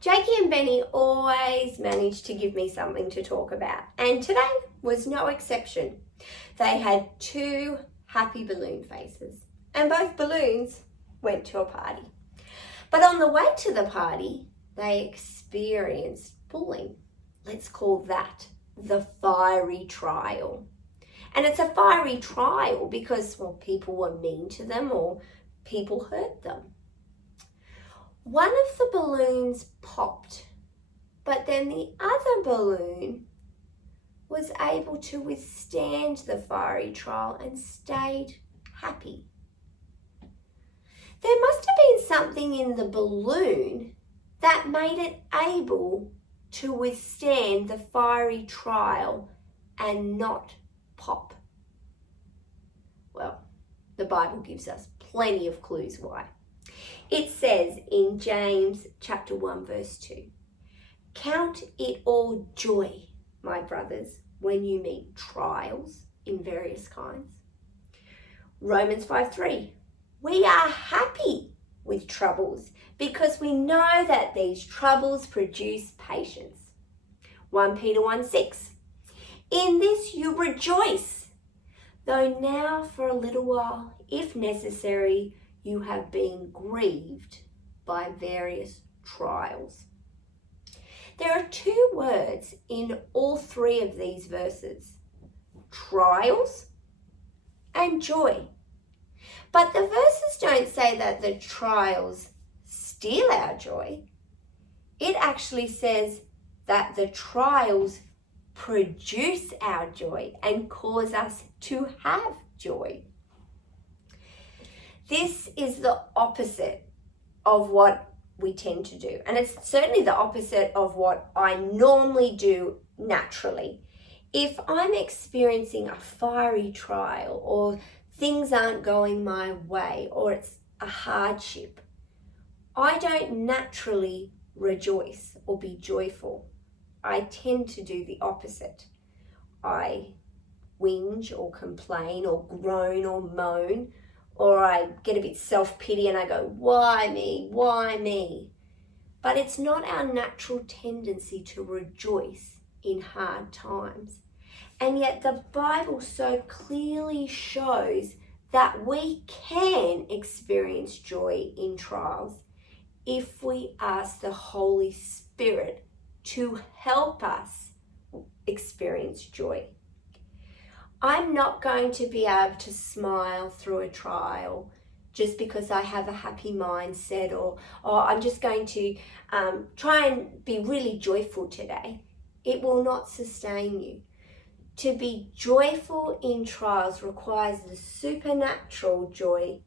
Jakey and Benny always manage to give me something to talk about, and today was no exception. They had two happy balloon faces, and both balloons went to a party. But on the way to the party, they experienced bullying. Let's call that the fiery trial. And it's a fiery trial because, people were mean to them or people hurt them. One of the balloons popped, but then the other balloon was able to withstand the fiery trial and stayed happy. There must have been something in the balloon that made it able to withstand the fiery trial and not pop. Well, the Bible gives us plenty of clues why. It says in James chapter 1 verse 2, "Count it all joy, my brothers, when you meet trials in various kinds." Romans 5:3, "We are happy with troubles because we know that these troubles produce patience." 1 Peter 1:6, "In this you rejoice, though now for a little while, if necessary, you have been grieved by various trials." There are two words in all three of these verses: trials and joy. But the verses don't say that the trials steal our joy. It actually says that the trials produce our joy and cause us to have joy. This is the opposite of what we tend to do. And it's certainly the opposite of what I normally do naturally. If I'm experiencing a fiery trial or things aren't going my way or it's a hardship, I don't naturally rejoice or be joyful. I tend to do the opposite. I whinge or complain or groan or moan, or I get a bit self-pity and I go, why me, why me? But it's not our natural tendency to rejoice in hard times. And yet the Bible so clearly shows that we can experience joy in trials if we ask the Holy Spirit to help us experience joy. I'm not going to be able to smile through a trial just because I have a happy mindset, or I'm just going to try and be really joyful today. It will not sustain you. To be joyful in trials requires the supernatural joy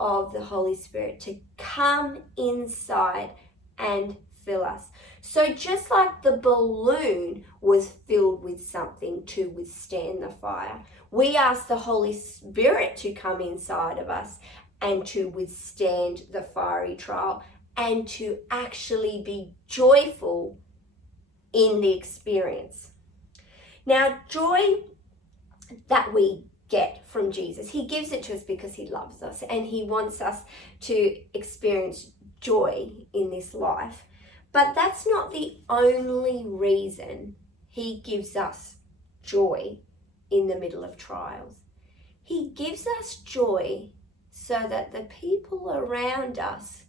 of the Holy Spirit to come inside and fill us. So just like the balloon was filled with something to withstand the fire, we ask the Holy Spirit to come inside of us and to withstand the fiery trial and to actually be joyful in the experience. Now, joy that we get from Jesus, he gives it to us because he loves us and he wants us to experience joy in this life. But that's not the only reason he gives us joy in the middle of trials. He gives us joy so that the people around us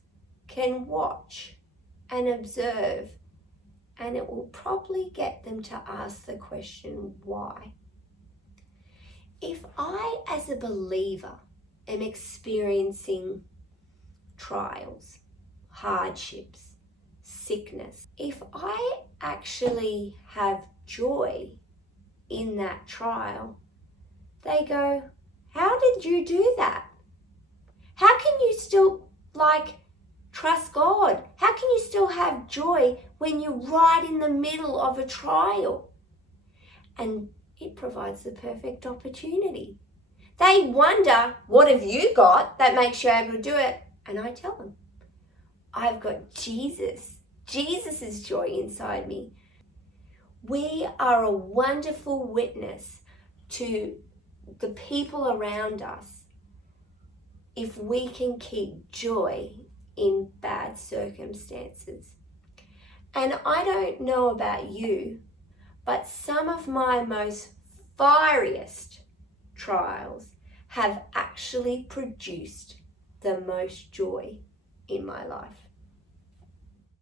can watch and observe, and it will probably get them to ask the question, why? If I, as a believer, am experiencing trials, hardships, sickness, if I actually have joy in that trial, they go, how did you do that? How can you still trust God? How can you still have joy when you're right in the middle of a trial? And it provides the perfect opportunity. They wonder, what have you got that makes you able to do it? And I tell them, I've got Jesus. Jesus' joy inside me. We are a wonderful witness to the people around us if we can keep joy in bad circumstances. And I don't know about you, but some of my most fieriest trials have actually produced the most joy in my life.